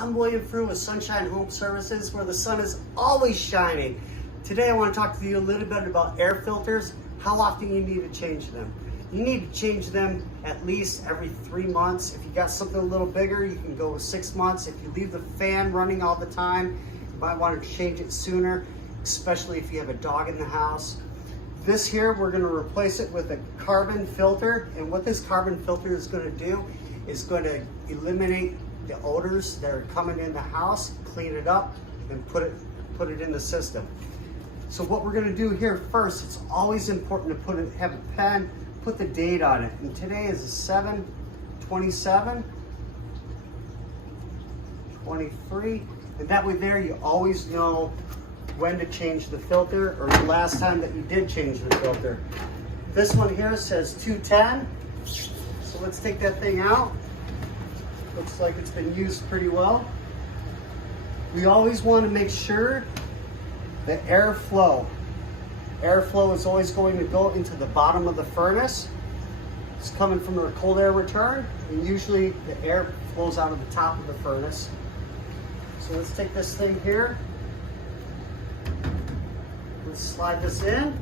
I'm William Frew with Sunshine Home Services, where the sun is always shining. Today I want to talk to you a little bit about air filters, how often you need to change them. You need to change them at least every 3 months. If you got something a little bigger, you can go with 6 months. If you leave the fan running all the time, you might want to change it sooner, especially if you have a dog in the house. This here, we're going to replace it with a carbon filter, and what this carbon filter is going to do is going to eliminate the odors that are coming in the house, clean it up, and put it in the system. So what we're going to do here first, it's always important to have a pen, put the date on it. And today is 7/27/23, and that way there you always know when to change the filter, or the last time that you did change the filter. This one here says 210. So let's take that thing out. Looks like it's been used pretty well. We always want to make sure the airflow is always going to go into the bottom of the furnace. It's coming from a cold air return, and usually the air flows out of the top of the furnace. So let's take this thing here. Let's slide this in.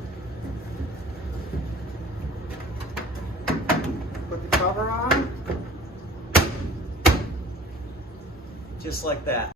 Put the cover on. Just like that.